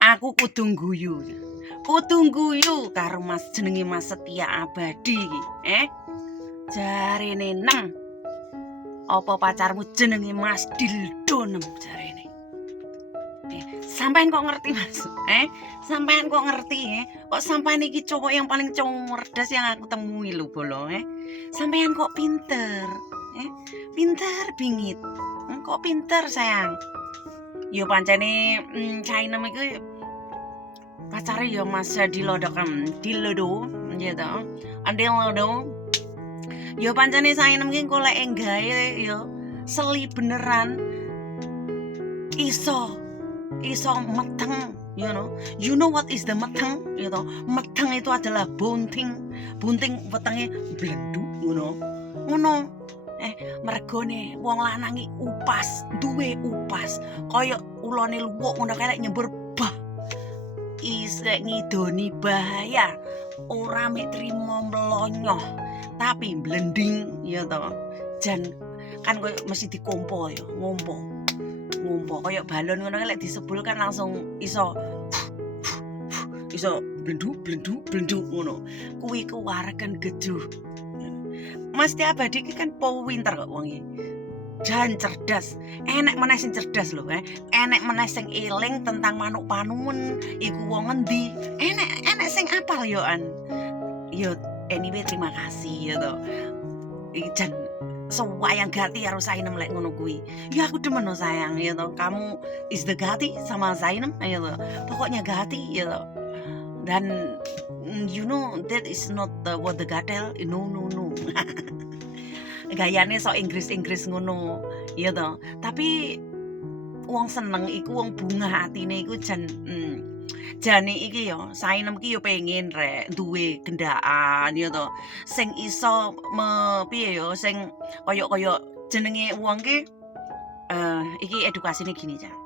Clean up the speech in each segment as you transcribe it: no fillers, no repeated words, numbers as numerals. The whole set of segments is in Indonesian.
Aku kudu ngguyu. Kudu ngguyu karo Mas jenenge Mas Setia Abadi iki. Jarene Nem, apa pacarmu jenenge Mas Dildo Nem jarene. Sampean kok ngerti Mas? Sampean kok ngerti Kok sampean iki cowok yang paling cerdas yang aku temui lho bolo Sampean kok pinter, pinter bingit. Kok pinter sayang? Yo pancene Sainem iku pacare yo Mas Dilodo Dilodo gitu. Dilodo. Yo pancene Sainem ki golek gawe yo seli beneran iso meteng, you know what is the meteng, meteng itu adalah bunting wetenge blendu, ngono. Mergone wong lanang iki duwe upas, kaya ulane luwuk ngono kae nyembur bah. Isek ngidoni bahaya, ora mek trimo mlonyoh, tapi blending ya to. Jan kan koyo mesti dikompo ya, ngompo koyo balon ngono lek disebul kan langsung iso blendu ngono. Kuwi kuwareken gejuh. Mas Setia Abadi iki kan pinter kok wong iki. Jan cerdas. Enek meneh sing cerdas lho, Enek meneh sing eling tentang manuk panuwun iku wong ngendi. Enek sing apal yo Yo anyway terima kasih ya to. Jan sewayang gati karo Sainem lek ngono kuwi. Ya aku demen no sayang ya to. Kamu is the gati sama Sainem ya to. Pokoknya gati ya to. Dan you know that is not what the gatel. No. Gayane sok Inggris ngono ya to. Tapi wong seneng iku wong bunga atine iku jane iki yo Sainem ki yo pengen rek duwe gendaan ya to sing iso piye yo sing kaya jenenge wong ki iki edukasine gini Cak.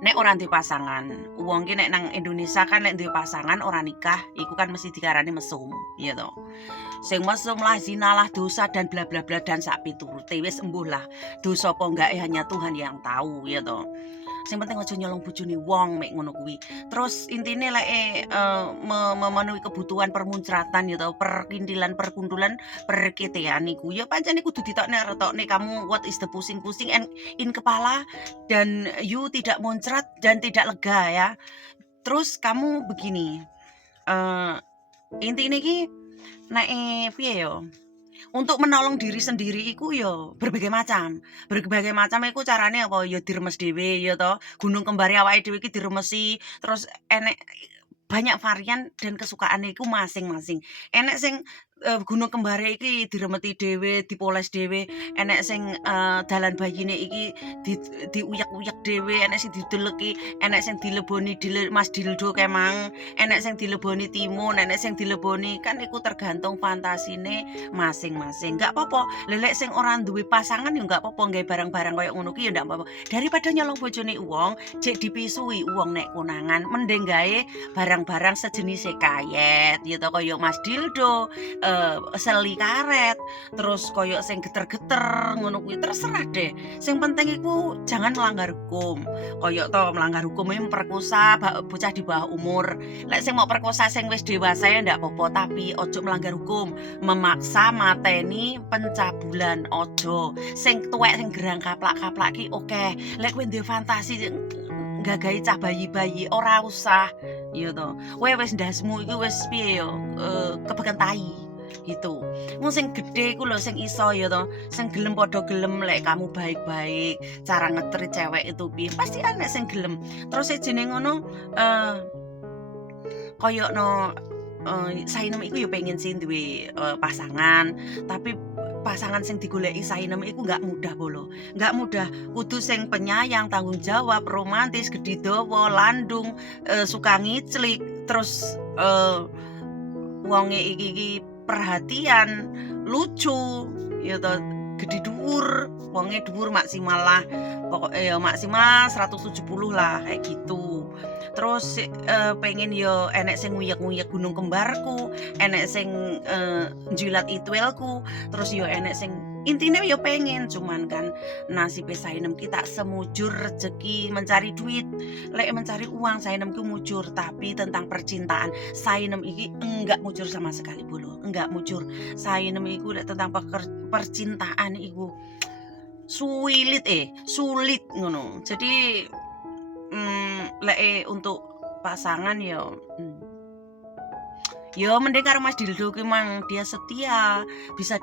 Nek ora duwe pasangan, wong ki nek nang Indonesia kan nek duwe pasangan ora nikah iku kan mesti dikarani mesum ya to. Sing mesum lah zina lah dosa dan bla bla bla dan sak piturute wis embuh lah. Dosa apa enggak hanya Tuhan yang tahu ya to. Sing penting aja nyolong bojone wong mek ngono kuwi. Terus intine lek memenuhi kebutuhan permuncratan ya to, perkintilan, perkundulan, perketean iku ya pancen kudu ditokne kamu what is the pusing-pusing in kepala dan you tidak muncrat dan tidak lega ya. Terus kamu begini. Intine iki nek piye yo? Untuk menolong diri sendiri iku yo berbagai macam iku carane apa ya diremes dhewe ya to gunung kembare awake dhewe iki diremesi terus enek banyak varian dan kesukaane iku masing-masing enek sing gunung kembare iki diremeti dhewe dipoles dhewe enek sing dalan bayine iki diuyak-uyak dhewe enek sing dideleki enek sing dileboni Mas Dildo kemang enek sing dileboni timun enek sing dileboni kan iku tergantung fantasine masing-masing gak apa-apa lelek sing ora duwe pasangan ya gak apa-apa nggawe barang-barang koyo ngono ki ya ndak apa-apa daripada nyolong bojone wong cek dipisui wong nek konangan mending gawe barang-barang sejenis kayet ya to koyo Mas Dildo seli karet terus koyo sing geter-geter ngono kuwi terserah deh sing penting iku jangan melanggar hukum koyo to melanggar hukum memperkosa bocah di bawah umur lek sing mau perkosa sing wis dewasa ya ndak apa-apa tapi ojo melanggar hukum memaksa mateni pencabulan ojo sing tuwek sing gerang kaplak-kaplak ki oke lek kowe duwe fantasi gagahi cah bayi-bayi ora usah ya to kowe wis ndasmu iku wis piye yo kepegan tai gitu. Wong sing gedhe iku lho sing iso ya to, sing gelem padha gelem lek kamu baik-baik, cara ngetrit cewek itu piye, pasti ana sing gelem. Terus sejene ngono koyokno Sainem iku ya pengen sih duwe pasangan, tapi pasangan sing digoleki Sainem iku gak mudah bolo. Gak mudah, kudu sing penyayang, tanggung jawab, romantis, gedhe dawa, landung, suka ngiclik, terus wonge iki perhatian, lucu, ya to, gede dhuwur, wonge dhuwur maksimal lah. Pokoke ya maksimal 170 lah kayak gitu. Terus pengen yo enek sing nguyek-nguyek gunung kembarku, enek sing njilat itwelku, terus yo enek sing Intine ya pengen, cuman kan nasibe Sainem ki tak semujur rezeki mencari duit. Lek mencari uang Sainem ki mujur, tapi tentang percintaan Sainem iki enggak mujur sama sekali Bolo, enggak mujur. Sainem iku lek tentang percintaan iku sulit ngono. Jadi, lek untuk pasangan ya, ya mending karo Mas Dildo ki mang dia setia, bisa